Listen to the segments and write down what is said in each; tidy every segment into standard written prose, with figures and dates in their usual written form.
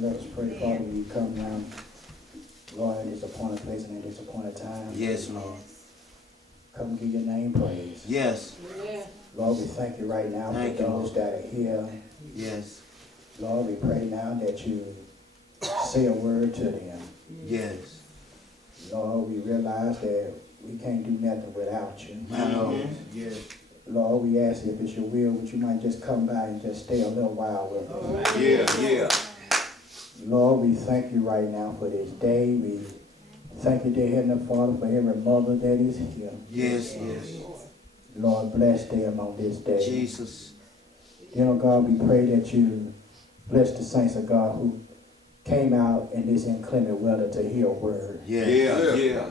Let us pray, Father, we come now, Lord, at this appointed place and at this appointed time. Yes, Lord. Come give your name praise. Yes. Lord, we thank you right now for those that are here. Yes. Lord, we pray now that you say a word to them. Yes. Lord, we realize that we can't do nothing without you. My Lord. Yes. Lord, we ask if it's your will, would you might just come by and just stay a little while with us. Yeah. Lord, we thank you right now for this day. We thank you, dear Heavenly Father, for every mother that is here. Yes. Lord, bless them on this day. Jesus. Dear God, we pray that you bless the saints of God who came out in this inclement weather to hear a word. Yeah.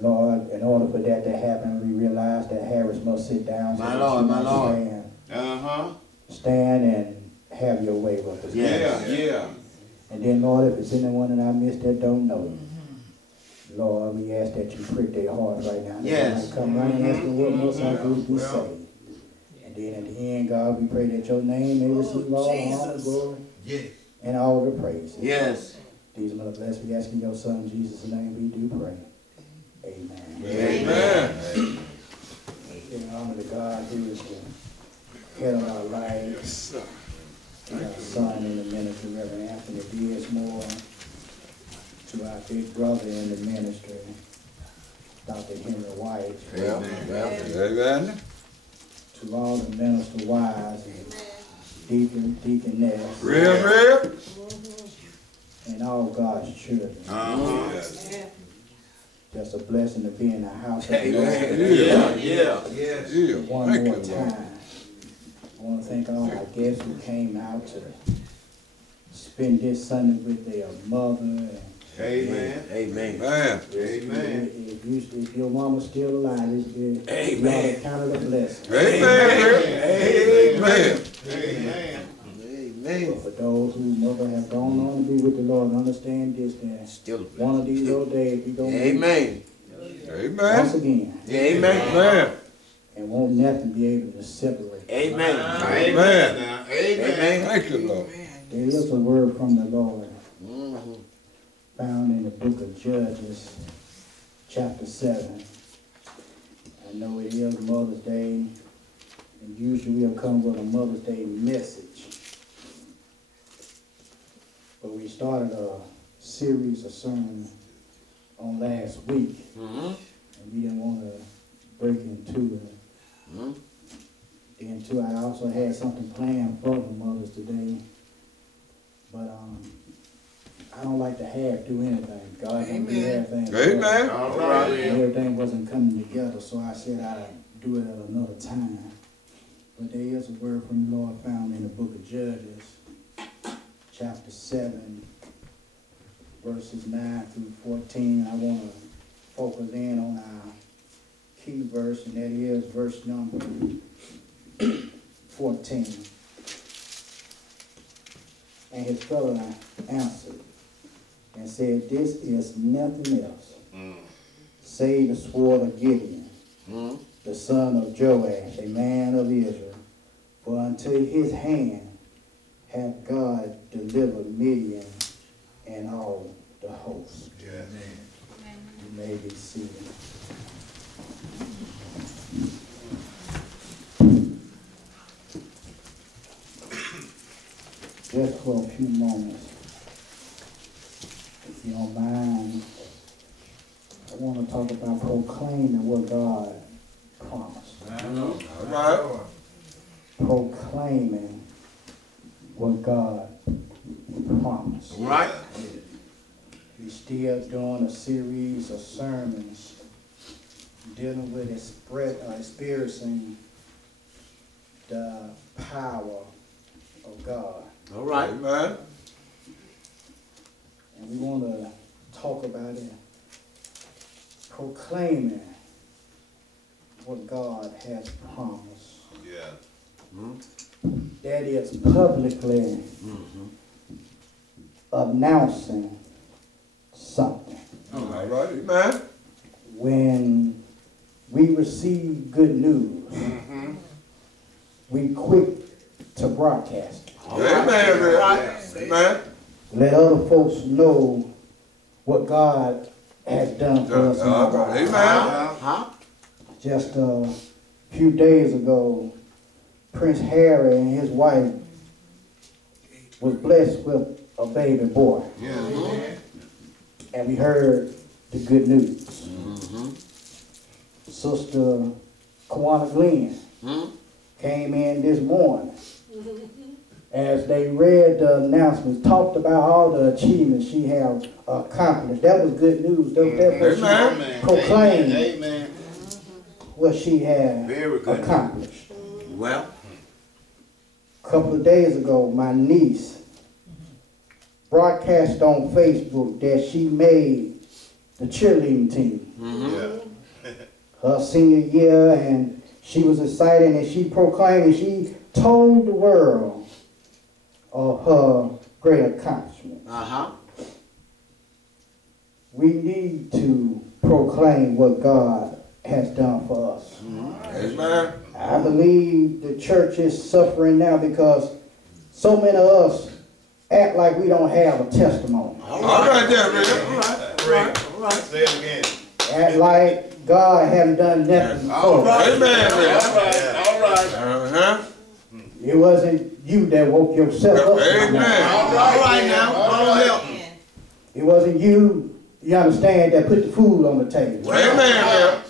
Lord, in order for that to happen, we realize that Harris must sit down. So My Lord. Stand and have your way with us. Yeah. And then, Lord, if it's anyone in our midst that don't know, Lord, we ask that you prick their hearts right now. Yes. They might come running asking what must I do to be saved. And then at the end, God, we pray that your name may receive all the honor, glory, and all the praise. Yes. These are the blessed we ask in your Son, Jesus' name we do pray. Amen. Amen. In honor to God, who is the head of our lives, and our son in the ministry, Reverend Anthony Diaz-Moore, to our big brother in the ministry, Dr. Henry White. Amen. To all the minister wives and deaconess. Real. And all God's children. Just a blessing to be in the house of the Lord. Yeah. One more time. I want to thank all our guests who came out to spend this Sunday with their mother. Amen. If your mama's still alive, it's kind of a blessing. Amen. But for those whose mother have gone on to be with the Lord, understand this, that Still one of these old days, we going to Amen. once again. Amen. And won't nothing be able to separate. Amen. Thank you, Lord. There is a word from the Lord found in the book of Judges, chapter 7. I know it is Mother's Day, and usually we'll come with a Mother's Day message. But we started a series of sermons on last week, and we didn't want to break into it. And too, I also had something planned for the mothers today, but I don't like to do anything. God don't do everything. Amen. All right. Everything wasn't coming together, so I said I'd do it at another time. But there is a word from the Lord found in the book of Judges, chapter 7, verses 9 through 14. I want to focus in on our key verse, and that is verse number 14. And his fellow answered and said, this is nothing else save the sword of Gideon, the son of Joash, a man of Israel. For unto his hand hath God delivered Midian and all the host. You may be seated. Just for a few moments, if you don't mind, I want to talk about proclaiming what God promised. All right. Proclaiming what God promised. Right. We're still doing a series of sermons dealing with experiencing the power of God. All right. Amen. And we want to talk about it, proclaiming what God has promised. That is publicly announcing something. All right. Amen. When we receive good news, we quick to broadcast it. Amen. Amen. let other folks know what God has done for us in our lives. Amen. Just a few days ago, Prince Harry and his wife was blessed with a baby boy. And we heard the good news. Sister Kawana Glenn came in this morning as they read the announcements, talked about all the achievements she has accomplished. That was good news. That was she proclaimed what she had accomplished. Well, A couple of days ago, my niece broadcast on Facebook that she made the cheerleading team. Her senior year, and she was excited, and she proclaimed, and she told the world of her great accomplishment. We need to proclaim what God has done for us. Amen. I believe the church is suffering now because so many of us act like we don't have a testimony. All right, there, Rick. all right. Say it again. Act like God hasn't done nothing for us. Amen, Rick. All right. It wasn't you that woke yourself up. Amen. All right now. All right. It wasn't you understand, that put the food on the table. Amen, Rick.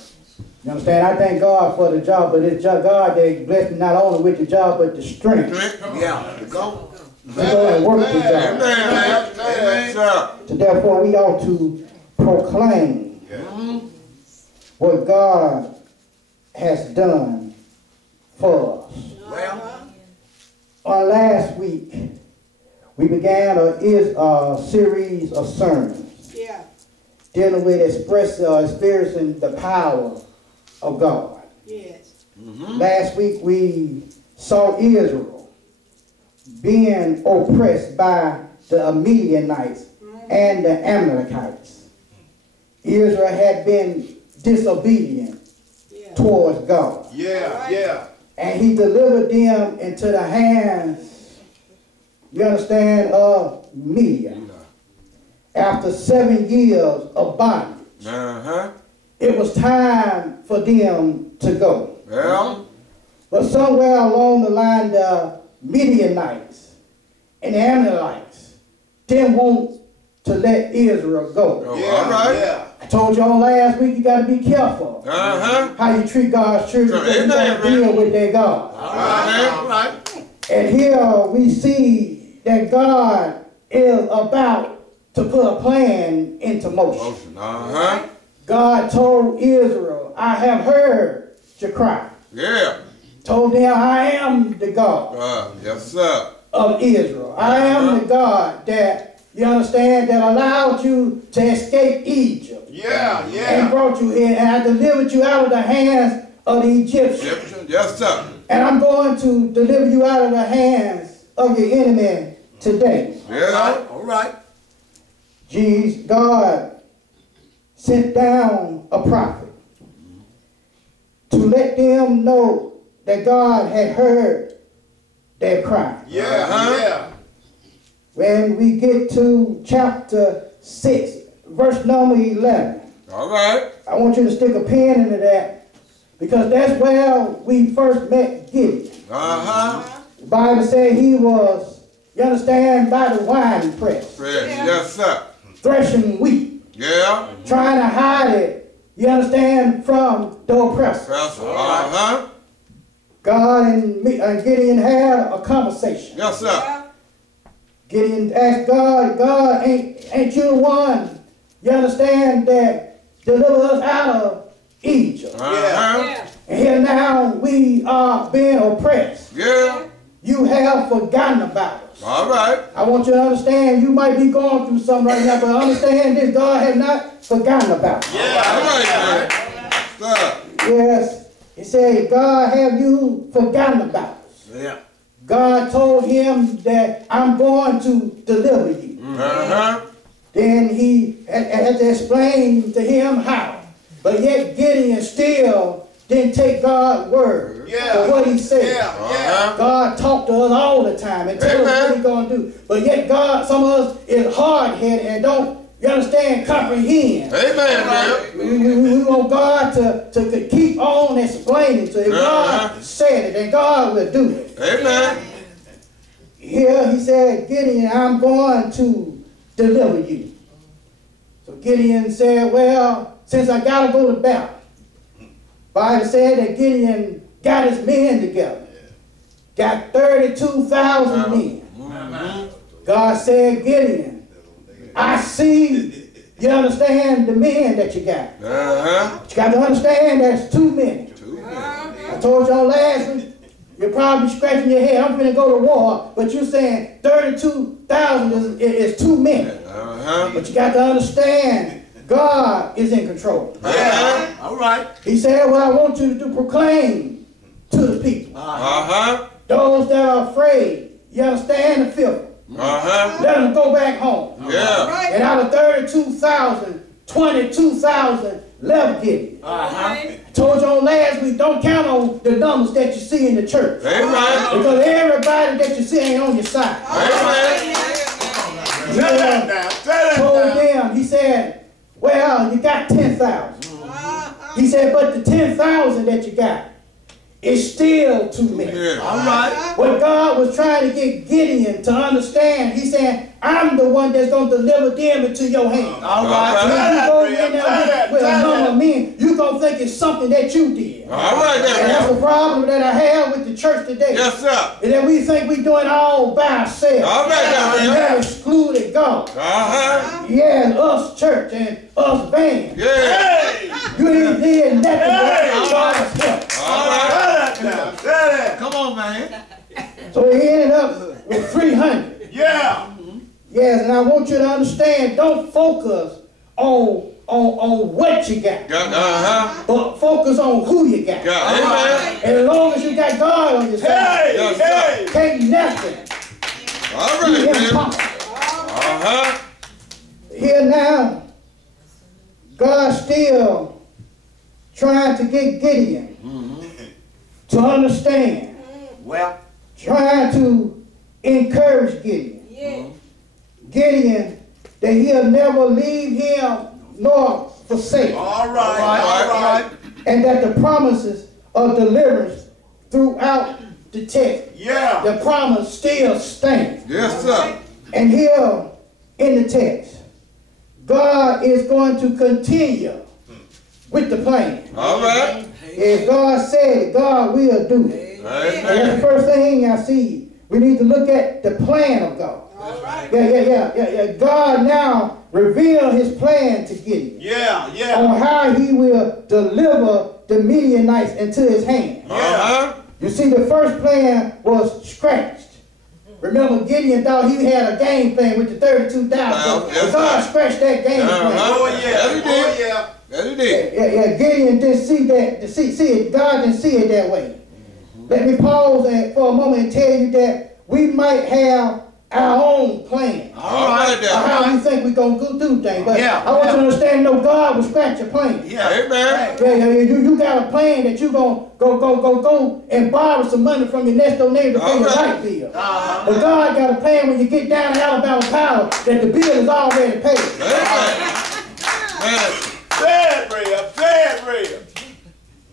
You understand? I thank God for the job, but it's God that blessed me not only with the job, but the strength Yeah. Go. to go and work the job. Amen, Rick. Amen, sir. So therefore, we ought to proclaim what God has done for us. On last week, we began a series of sermons dealing with experiencing the power of God. Last week, we saw Israel being oppressed by the Midianites and the Amalekites. Israel had been disobedient towards God. And he delivered them into the hands, you understand, of Midian. After 7 years of bondage, it was time for them to go. Well, But somewhere along the line, the Midianites and the Amalekites didn't want to let Israel go. all right. I told you on last week, you got to be careful how you treat God's children, because you got to deal with their God. All right. And here we see that God is about to put a plan into motion. God told Israel, I have heard your cry. Yeah. Told them, I am the God Yes, sir. of Israel. I am the God that, you understand, that allowed you to escape Egypt. And brought you in, and I delivered you out of the hands of the Egyptians. Yes, sir. And I'm going to deliver you out of the hands of your enemy today. Yeah. All right. God sent down a prophet to let them know that God had heard their cry. When we get to chapter 6, verse number 11, All right. I want you to stick a pin into that, because that's where we first met Gideon. The Bible said he was, you understand, by the wine press, Yes, sir. threshing wheat, Yeah. trying to hide it, you understand, from the oppressor. God and Gideon had a conversation. Yes, sir. Gideon asked God, ain't you the one, you understand, that delivered us out of Egypt? And here now we are being oppressed. Yeah. You have forgotten about us. All right. I want you to understand, you might be going through something right now, but understand this, God has not forgotten about you. All right, sir. Yes, he said, God, have you forgotten about us? God told him that I'm going to deliver you. Then he had to explain to him how. But yet Gideon still didn't take God's word for what he said. God talked to us all the time and tell us what he's going to do. But yet God, some of us is hard-headed and don't, you understand, comprehend. We want God to keep on explaining. So if God said it, then God will do it. Amen. Here he said, Gideon, I'm going to deliver you. So Gideon said, well, since I got to go to battle. Bible said that Gideon got his men together. Got 32,000 men. God said, Gideon, I see, you understand, the men that you got. But you got to understand that's too many. I told y'all last week, you're probably scratching your head. I'm going to go to war, but you're saying 32,000 is too many. But you got to understand, God is in control. All right. He said, what I want you to do, proclaim to the people. Those that are afraid, you understand, the fearful. Let them go back home. And out of 32,000, 22,000 left Gideon. I told you on last week, don't count on the numbers that you see in the church. Because everybody that you see ain't on your side. Told them, he said, well, you got 10,000. He said, but the 10,000 that you got is still too many. All right. What God was trying to get Gideon to understand, he said, I'm the one that's going to deliver them into your hand. All right. So you go in there with a number of men, you're going to think it's something that you did. All right, and that's the problem that I have with the church today. Yes, sir. Is that we think we're doing all by ourselves. All right, and have excluded God. Yeah, us church and us band. You ain't did nothing but God's help. All right. Come on, man. So he ended up with 300. Yes, and I want you to understand, don't focus on what you got. But focus on who you got. And as long as you got God on your side, can't nothing be impossible. Here now, God's still trying to get Gideon to understand. Trying to encourage Gideon. Gideon, that he'll never leave him nor forsake. All right. And that the promises of deliverance throughout the text, the promise still stands. Yes, sir. And here in the text, God is going to continue with the plan. All right. If God said it, God will do it. And that's the first thing I see. We need to look at the plan of God. God now revealed his plan to Gideon. On how he will deliver the Midianites into his hand. You see, the first plan was scratched. Remember, Gideon thought he had a game plan with the 32,000. But God scratched that game plan. Gideon didn't see that. See it. God didn't see it that way. Let me pause for a moment and tell you that we might have our own plan. How we think we're going to do things. But I want you to understand, no, God will scratch your plan. You got a plan that you're going to go and borrow some money from your next door neighbor to pay your light bill. But God got a plan when you get down to Alabama Power that the bill is already paid.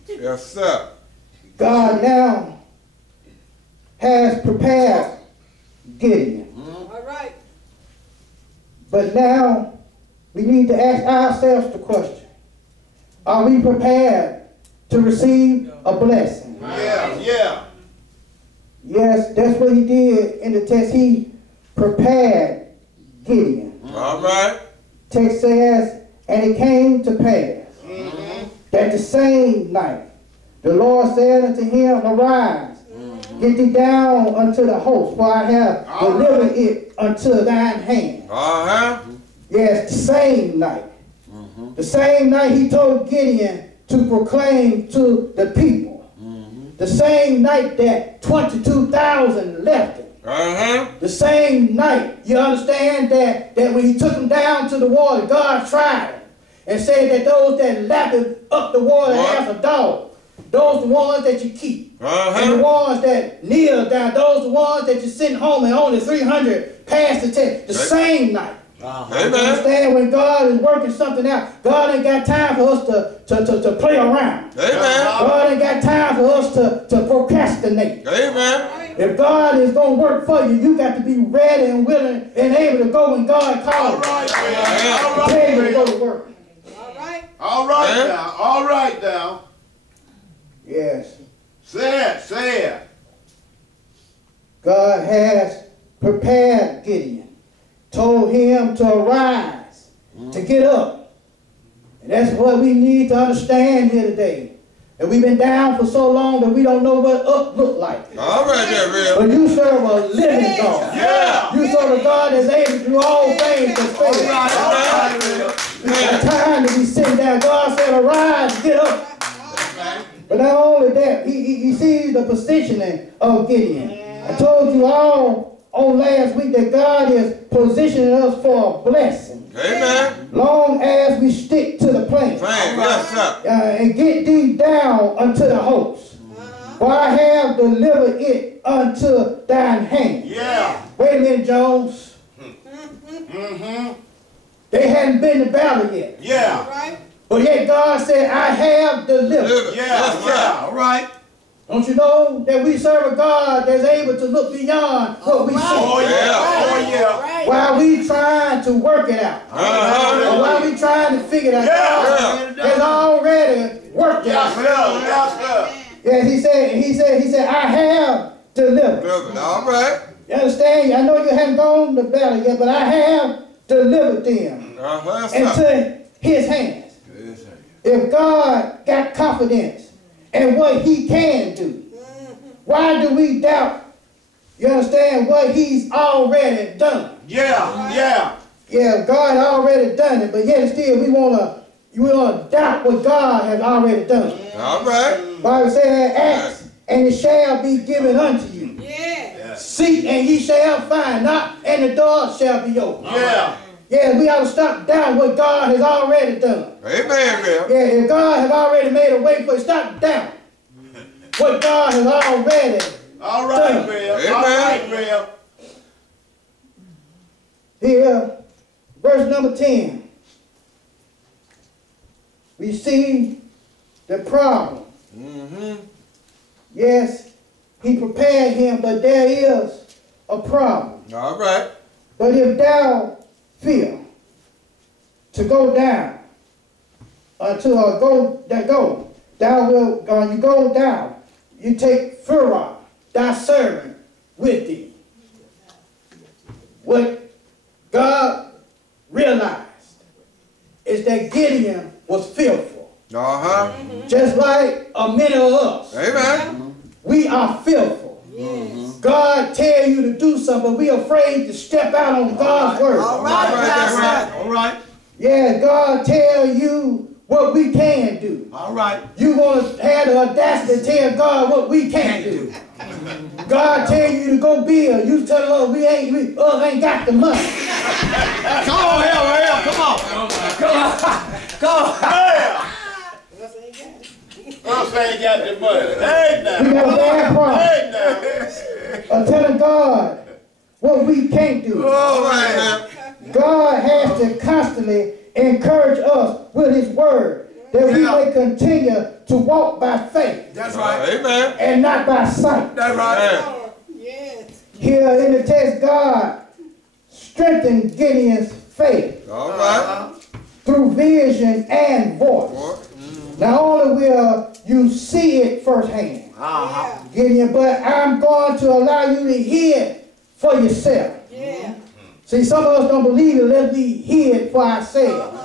Yes, sir. God now has prepared Gideon. But now we need to ask ourselves the question, are we prepared to receive a blessing? Yes, that's what he did in the text. He prepared Gideon. All right. Text says, and it came to pass that the same night the Lord said unto him, arise, get thee down unto the host, for I have delivered it unto thine hand. Yes, the same night. The same night he told Gideon to proclaim to the people. The same night that 22,000 left him. The same night, you understand that when he took them down to the water, God tried him and said that those that lapped up the water as a dog Those the ones that you keep. And the ones that kneel down. Those the ones that you send home and only 300 pass the test the same night. Amen. You understand? When God is working something out, God ain't got time for us to play around. Amen. God ain't got time for us to procrastinate. Amen. If God is going to work for you, you got to be ready and willing and able to go when God calls you. All Tell you to go to work. All right now. All right now. Yes. Say it. Say it. God has prepared Gideon, told him to arise, to get up. And that's what we need to understand here today. And we've been down for so long that we don't know what up look like. All right, there, real. But you serve a living God. Yeah. You serve a God that's able to do all things that's fair. It's time to be sitting down. God said, arise, get up. But not only that, he sees the positioning of Gideon. I told you all on last week that God is positioning us for a blessing. Amen. Long as we stick to the plan. Yes, sir. And get thee down unto the host. For I have delivered it unto thine hand. Yeah. Wait a minute, Jones. They hadn't been to battle yet. Yeah. But yet God said, I have delivered. Yeah. All right. Don't you know that we serve a God that's able to look beyond what we see? Oh, yeah. Oh, yeah. While we trying to work it out. Or while we trying to figure it out. God has already worked it out. Yes, he said, I have delivered. All right. You understand? I know you haven't gone to battle yet, but I have delivered them into his hands. If God got confidence in what he can do, why do we doubt, you understand, what he's already done? Yeah, God already done it, but yet still we want to doubt what God has already done. All right. The Bible says, ask and it shall be given unto you. Seek and ye shall find, knock and the door shall be opened. Yeah, we ought to stop down what God has already done. Amen, real. Yeah, if God has already made a way for it, stop down what God has already done. Amen. Here, verse number 10. We see the problem. Yes, he prepared him, but there is a problem. All right. But if thou fear to go down, thou wilt, you go down, you take Pharaoh, thy servant, with thee. What God realized is that Gideon was fearful. Just like many of us. Amen. We are fearful. God tell you to do something, but we are afraid to step out on God's word. All right. All right. Yeah, God tell you what we can do. All right. You want to have the audacity to tell God what we can't do. God tell you to go build. You tell us we ain't got the money. Come on, hell, come on. Come on. I'm saying got the money. Hey, now. We got a bad problem. Hey, now. Telling God what we can't do. All right, now. God has to constantly encourage us with his word that we may continue to walk by faith. That's right. Amen. And not by sight. That's right. Here in the text, God strengthened Gideon's faith All right. through vision and voice. Not only will you see it firsthand, Gideon, but I'm going to allow you to hear it for yourself. See, some of us don't believe it unless we hear it for ourselves.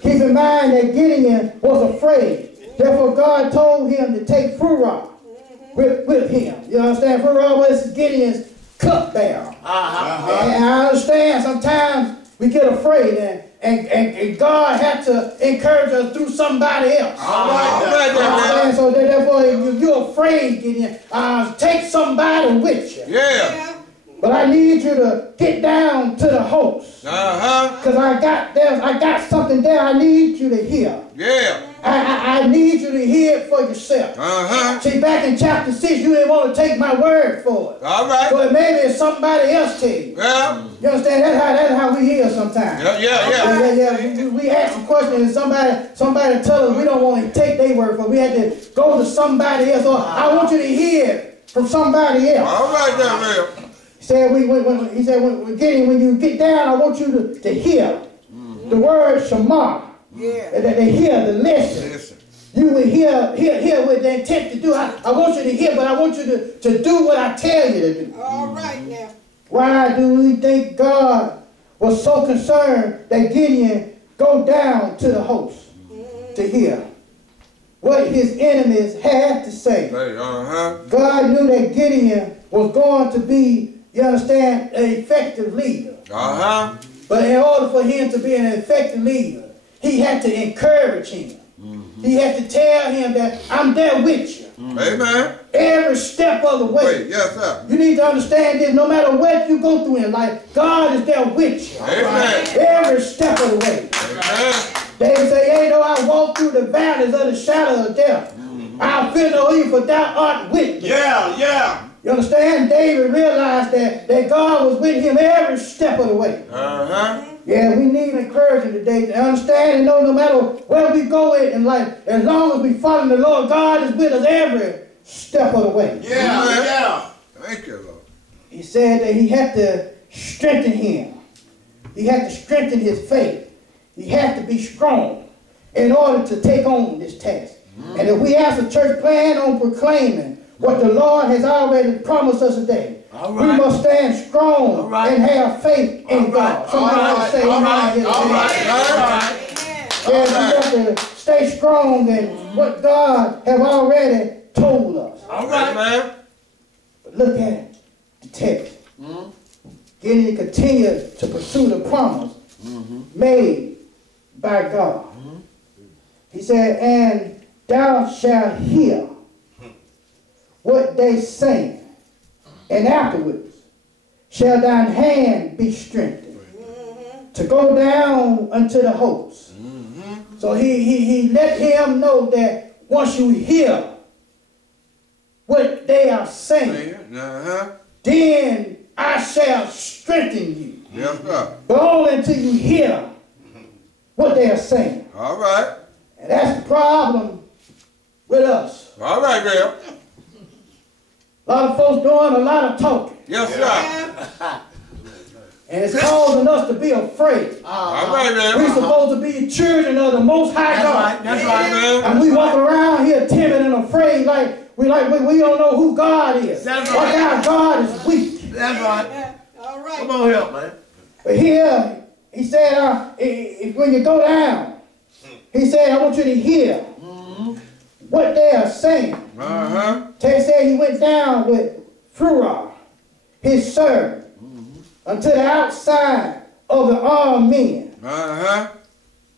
Keep in mind that Gideon was afraid. Therefore, God told him to take Pharaoh with him. You understand? Pharaoh was Gideon's cupbearer. And I understand sometimes we get afraid, and God had to encourage us through somebody else. So therefore, if you're afraid, Gideon, take somebody with you. Yeah. But I need you to get down to the host. Because I got something there I need you to hear. Yeah. I need you to hear it for yourself. See, back in chapter 6, you didn't want to take my word for it. All right. So maybe it's somebody else tell you. Yeah. You understand? That's how we hear sometimes. Yeah. We ask a question and somebody tell us we don't want to take their word for it. We had to go to somebody else. Or I want you to hear it from somebody else. All right, then, real. He said, when you get down, I want you to hear the word Shema. Yeah. That they hear the lesson. You will hear with the intent to do. I want you to hear, but I want you to do what I tell you to do. All right now. Why do we think God was so concerned that Gideon go down to the host to hear what his enemies had to say? God knew that Gideon was going to be, you understand, an effective leader. But in order for him to be an effective leader, he had to encourage him. He had to tell him that I'm there with you. Amen. Every step of the way. Yes, sir. You need to understand this. No matter what you go through in life, God is there with you. Amen. Every step of the way. Amen. David say, "Yea, though I walk through the valleys of the shadow of death, I'll fear no evil, for thou art with me." Yeah. You understand? David realized that God was with him every step of the way. Yeah, we need encouragement today to understand and know no matter where we go in life, as long as we follow the Lord, God is with us every step of the way. Yeah. Thank you, Lord. He said that he had to strengthen him. He had to strengthen his faith. He had to be strong in order to take on this task. And if we as a church plan on proclaiming what the Lord has already promised us today, we must stand strong and have faith in God. Somebody else say amen. Yeah, we have to stay strong in what God have already told us. All right, man. But look at the text. Gideon continued to pursue the promise made by God. He said, "And thou shalt hear what they sing, and afterwards shall thine hand be strengthened to go down unto the host." So he let him know that once you hear what they are saying, then I shall strengthen you. Yes, sir. But only until you hear what they are saying. All right. And that's the problem with us. All right, Real. A lot of folks doing a lot of talking. Yes, sir. And it's causing us to be afraid. All right, man. We're supposed to be children of the Most High God. That's right, man. And we walk around here timid and afraid like we don't know who God is. That's Or right. how God is weak. That's right. All right. Come on here, man. But here, he said, when you go down, he said, I want you to hear what they are saying. Ted said he went down with Furor, his servant, until the outside of the armed men. The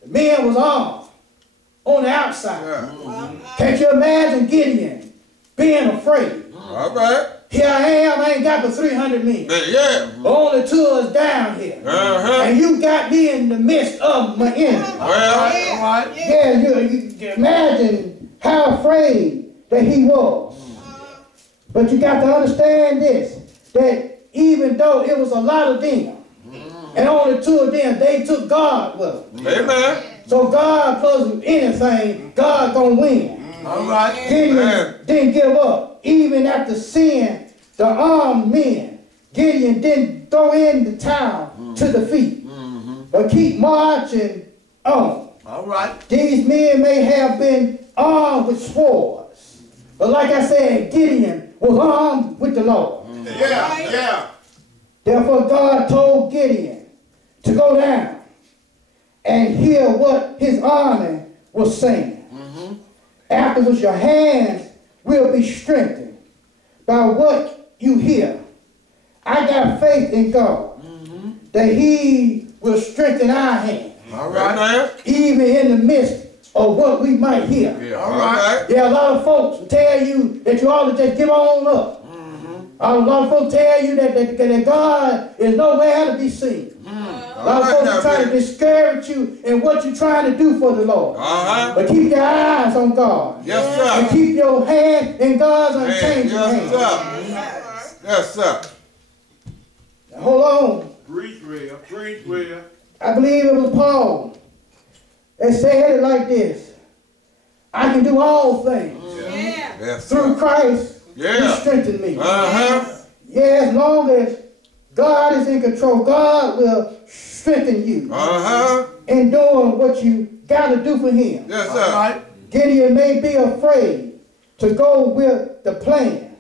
men was armed on the outside. Can't you imagine Gideon being afraid? All right. Here I am, I ain't got but 300 men. Yeah. Only 2 of us down here. And you got me in the midst of my enemy. Well, all right. Yeah, you can imagine how afraid that he was. But you got to understand this, that even though it was a lot of them, and only 2 of them, they took God with them. Amen. So God plus anything, God gonna win. All right. Gideon didn't give up. Even after seeing the armed men, Gideon didn't throw in the town to defeat, but keep marching on. All right. These men may have been armed with swords, but like I said, Gideon was armed with the Lord. Yeah. Therefore God told Gideon to go down and hear what his army was saying. Afterwards your hands will be strengthened by what you hear. I got faith in God that he will strengthen our hands. All right, man. Even in the midst of what we might hear. Yeah, all right. Yeah, a lot of folks will tell you that you ought to just give on up. A lot of folks tell you that God is nowhere to be seen. All A lot of folks are trying to discourage you in what you're trying to do for the Lord. But keep your eyes on God. Yes, sir. And keep your hand in God's unchanging hand. Yes, sir. Yes, sir. Now, hold on. Preach well. Preach well. I believe it was Paul that said it like this. I can do all things Yes, through Christ who strengthened me. Yeah, as long as God is in control, God will strengthen you in doing what you got to do for him. Yes, sir. Gideon may be afraid to go with the plan,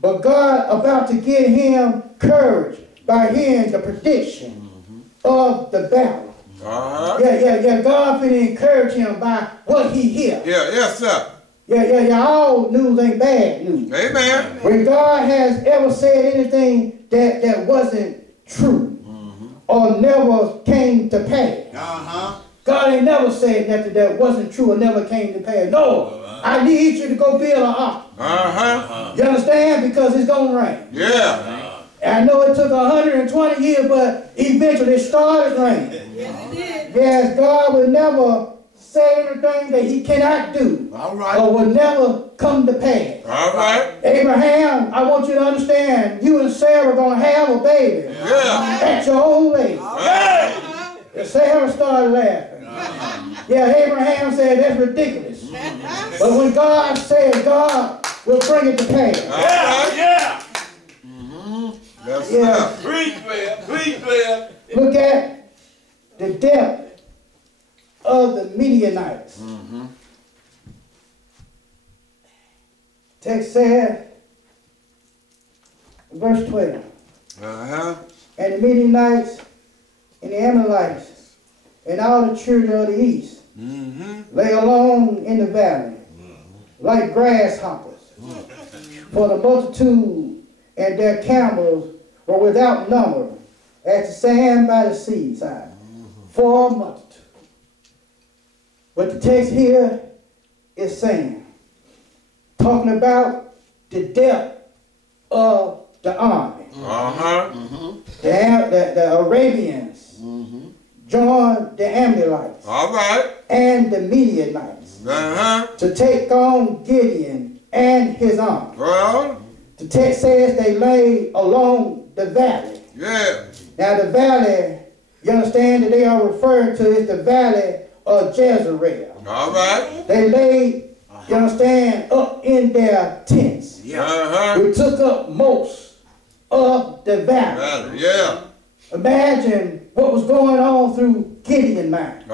but God about to give him courage by hearing the prediction of the battle. Yeah. God finna encourage him by what he hears. Yes, sir. Yeah. All news ain't bad news. Amen. When God has ever said anything that wasn't true or never came to pass. God ain't never said nothing that wasn't true or never came to pass. No, I need you to go build an ark. You understand? Because it's going to rain. Yeah. I know it took 120 years, but eventually it started raining. Yes, it did. Yes, God will never say anything that he cannot do. Or will never come to pass. Abraham, I want you to understand, you and Sarah are going to have a baby. At your old age. And Sarah started laughing. Yeah, Abraham said that's ridiculous. But when God said, God will bring it to pass. Yes, sir. Preach well. Preach well. Look at the depth of the Midianites. Text said, verse 12. And the Midianites and the Amalekites and all the children of the east lay alone in the valley like grasshoppers. For the multitude and their camels were without number as the sand by the seaside. For a multitude. But the text here is saying, talking about the depth of the army. The Arabians joined the Amalekites and the Midianites to take on Gideon and his army. The text says they lay along the valley. Now the valley, you understand that they are referring to is the valley of Jezreel. They lay, you understand, up in their tents. We took up most of the valley. Imagine what was going on through Gideon's mind.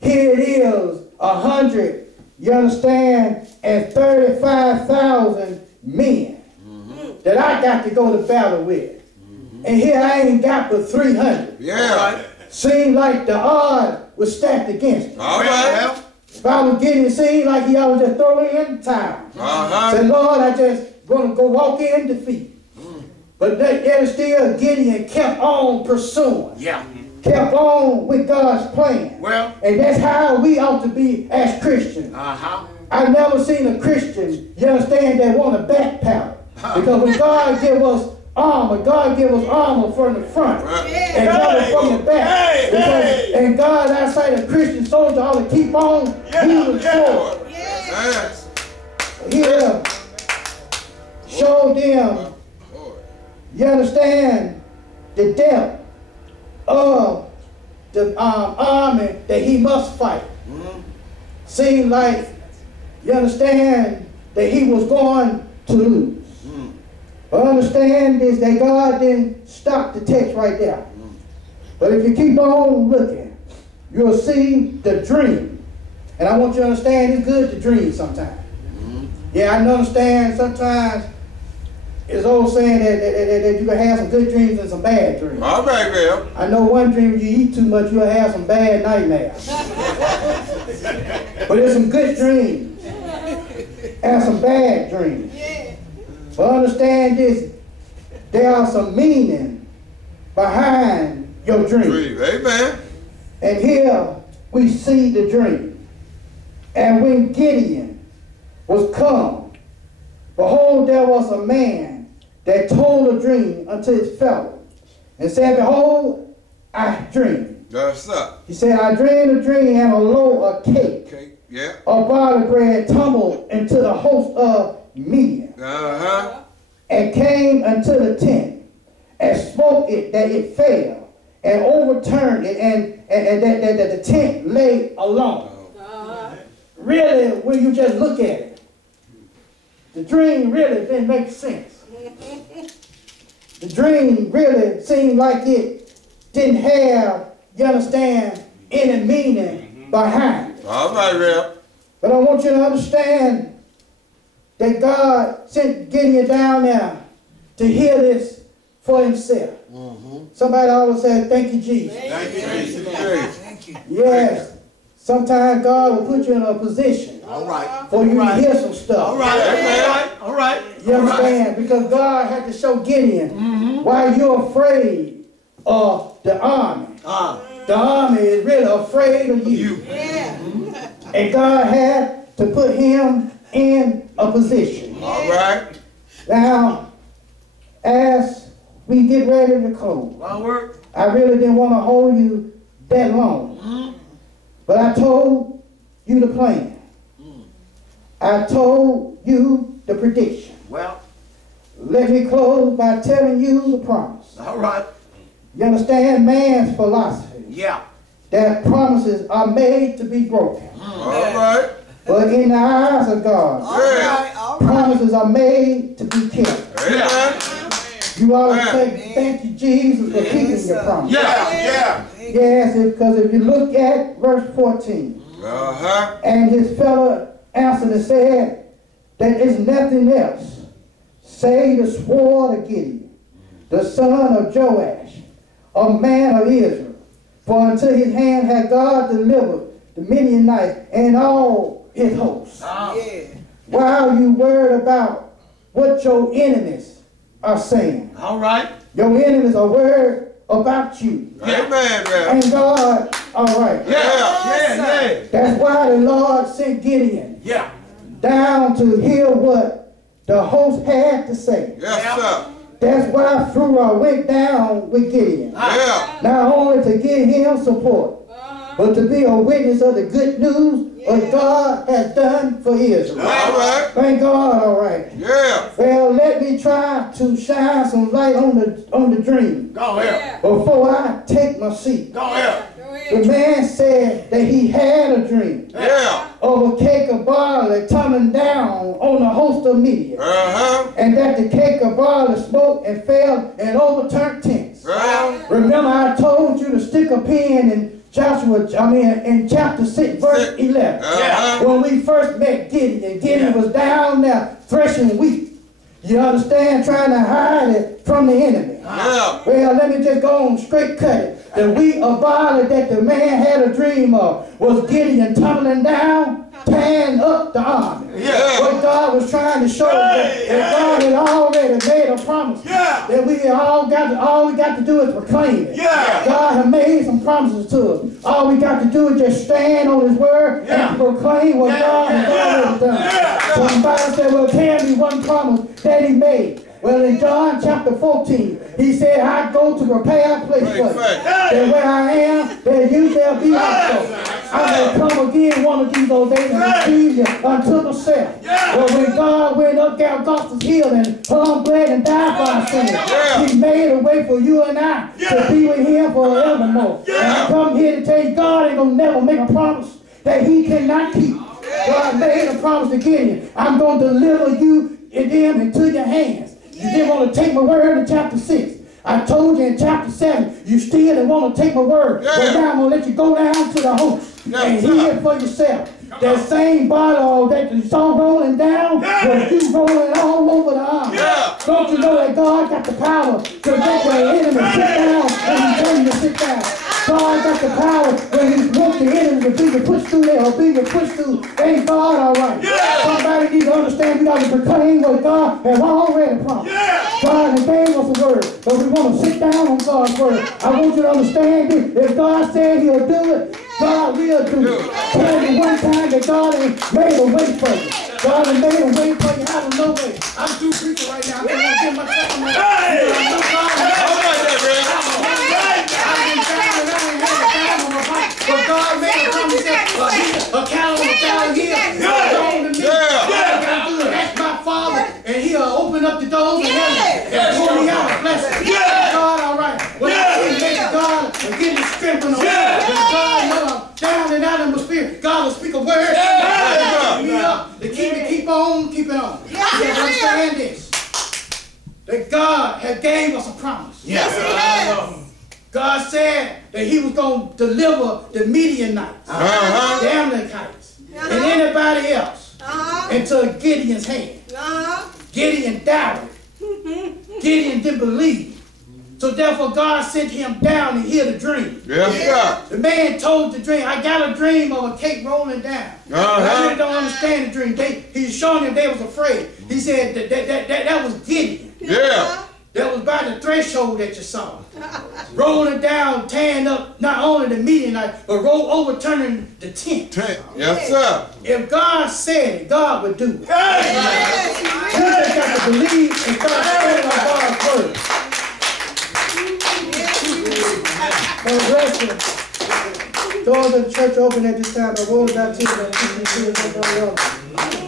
Here it is, 100, you understand, and 35,000 men that I got to go to battle with. And here I ain't got but 300. Seemed like the odds was stacked against me. If I was getting it, seemed like he always just throw it in the towel. Said, Lord, I just gonna go walk in defeat. But yet still Gideon kept on pursuing. Kept on with God's plan. And that's how we ought to be as Christians. I've never seen a Christian, you understand, that want to backpedal. Because when God give us armor, God give us armor from the front and armor from the back. And God, outside a Christian soldier, ought to keep on moving forward. Here, show them, you understand, the depth of the army that he must fight. Seemed like, you understand, that he was going to lose. But understand this, that God didn't stop the text right there. But if you keep on looking, you'll see the dream. And I want you to understand it's good to dream sometimes. Yeah, I understand sometimes it's old saying that you can have some good dreams and some bad dreams. I know one dream, you eat too much, you'll have some bad nightmares. But there's some good dreams and some bad dreams. But understand this, there are some meaning behind your dream. And here we see the dream. And when Gideon was come, behold, there was a man that told a dream unto his fellow, and said, behold, I dreamed. Yes, sir. He said, I dreamed a dream and a loaf of cake. Okay. Yeah. Of barley bread tumbled into the host of Midian. Uh-huh. And came unto the tent and smote it that it fell and overturned it and that the tent lay alone. Really, when you just look at it, the dream really didn't make sense. The dream really seemed like it didn't have, you understand, any meaning behind it. All right, Rep. But I want you to understand that God sent Gideon down there to hear this for himself. Somebody always said, thank you, Jesus. Thank you, Jesus. Thank you. Yes. Sometimes God will put you in a position All right. for you to hear some stuff. All right. All right. You understand? Because God had to show Gideon why you're afraid of the army. The army is really afraid of you. And God had to put him in a position. All right. Now, as we get ready to close, I really didn't want to hold you that long. But I told you the plan. I told you the prediction. Well, let me close by telling you the promise. all right. You understand man's philosophy? Yeah. That promises are made to be broken. All right. But in the eyes of God, promises are made to be kept. Amen. You ought to say, thank you, Jesus, for keeping your promise. Yeah. Yes, because if you look at verse 14, Uh-huh. and his fellow answered and said, there is nothing else, save the sword of Gideon, the son of Joash, a man of Israel. For unto his hand had God delivered the Midianites and all his hosts. While you worried about what your enemies are saying. All right. Your enemies are worried about you. Amen, Rep. And God, all right. Yeah. That's why the Lord sent Gideon Yeah. down to hear what the host had to say. Yes, sir. That's why Pharaoh went down with Gideon. Yeah. Not only to give him support, but to be a witness of the good news what God has done for Israel. All right. Thank God, all right. Yeah. Well, let me try to shine some light on the dream Go ahead. before I take my seat. Go ahead. The man said that he had a dream Yeah. of a cake of barley tumbling down on the host of Midian, Uh-huh. and that the cake of barley smoked and fell and overturned tents. Right. Remember, I told you to stick a pin in in chapter 6, verse 11. Uh-huh. When we first met Gideon was down there threshing wheat. You understand? Trying to hide it from the enemy. Yeah. Well, let me just go on straight cut it. The wheat of barley that the man had a dream of was Gideon tumbling down, tearing up the army. Yeah. What God was trying to show us that God had already made a promise. Yeah. That we all we got to do is proclaim it. Yeah. God has made some promises to us. All we got to do is just stand on his word and proclaim what God has already done. So the Bible said, well, can be one promise that he made. Well, in John chapter 14, he said, I go to prepare a place for you. That where I am, there you shall be also. I will come again one of these old days and receive you unto myself. Well, when God went up Golgotha's hill and hung, bled, and died for our sins, he made a way for you and I to be with him forevermore. And I come here to tell you, God ain't going to never make a promise that he cannot keep. God made a promise to Gideon. I'm going to deliver you and them into your hands. You didn't want to take my word in chapter 6. I told you in chapter 7, you still didn't want to take my word. But now I'm going to let you go down to the host and hear it for yourself. That same bottle that you saw rolling down was you rolling all over the army. Don't you know that God got the power to make your enemy sit down and he tell you to sit down? God got the power when he wants the enemy to be pushed through there or be pushed through. Ain't God all right? Somebody needs to understand we got to proclaim what God has already promised. God has gave us a word, but we want to sit down on God's word. I want you to understand this. If God said he'll do it, God will do it. Tell me one time that God ain't made a way for you. God has made a way for you out of no way. I'm through preaching right now. I don't want to give myself a minute. spirit. God will speak a word. Yeah. Me up to keep on keeping on. You have to understand this. That God had gave us a promise. Yes, He has. God said that He was going to deliver the Midianites, the Amalekites, and anybody else into Gideon's hand. Gideon doubted. Gideon didn't believe. So therefore God sent him down to hear the dream. Yes, sir. The man told the dream. I got a dream of a cake rolling down. I really don't understand the dream. He's showing them they was afraid. He said that was Gideon. Yeah. That was by the threshold that you saw. Rolling down, tearing up not only the Midianites, but overturning the tent. Yes, sir. If God said it, God would do it. You just got to believe and start standing on God's word. For the rest of doors of the church open at this time. The water baptism and teaching the children of God.